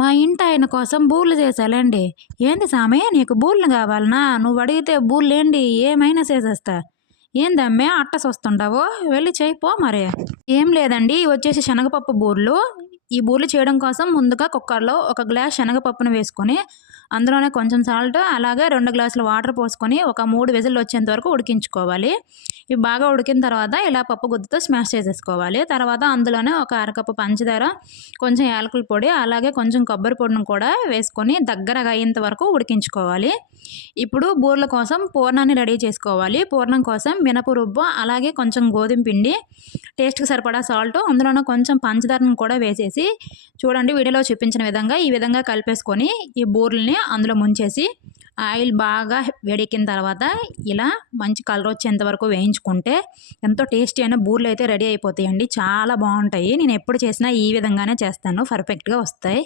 మా ఇంటి ఆయన కోసం బూర్లు చేసాలండి ఏంది సామి నీకు బూర్లు కావాలనా? నువ్వు అడిగితే బూర్లు ఏమైనా చేసేస్తా. ఏందమ్మే అట్టస్ వస్తుంటావు వెళ్ళి చేయిపో మరే మరి. ఏం లేదండి వచ్చేసి శనగపప్పు బూర్లు. ఈ బూర్లు చేయడం కోసం ముందుగా కుక్కర్లో ఒక గ్లాస్ శనగపప్పును వేసుకొని అందులోనే కొంచెం సాల్ట్ అలాగే రెండు గ్లాసులు వాటర్ పోసుకొని ఒక మూడు విజిల్లు వచ్చేంత వరకు ఉడికించుకోవాలి. ఇవి బాగా ఉడికిన తర్వాత ఇలా పప్పు గుద్దుతో స్మాష్ చేసేసుకోవాలి. తర్వాత అందులోనే ఒక అరకప్పు పంచదార కొంచెం యాలకుల పొడి అలాగే కొంచెం కొబ్బరి పొడిని కూడా వేసుకొని దగ్గరగా అయ్యేంత వరకు ఉడికించుకోవాలి. ఇప్పుడు బూర్ల కోసం పూర్ణాన్ని రెడీ చేసుకోవాలి. పూర్ణం కోసం మినపు రుబ్బు అలాగే కొంచెం గోధుమ పిండి టేస్ట్కి సరిపడా సాల్ట్ అందులోనే కొంచెం పంచదారను కూడా వేసేసి చూడండి వీడియోలో చూపించిన విధంగా ఈ విధంగా కలిపేసుకొని ఈ బూర్లని అందులో ముంచేసి ఆయిల్ బాగా వేడెక్కిన తర్వాత ఇలా మంచి కలర్ వచ్చేంత వరకు వేయించుకుంటే ఎంతో టేస్టీ అయిన బూరెలు అయితే రెడీ అయిపోతాయండి. చాలా బాగుంటాయి. నేను ఎప్పుడు చేసినా ఈ విధంగానే చేస్తాను. పర్ఫెక్ట్గా వస్తాయి.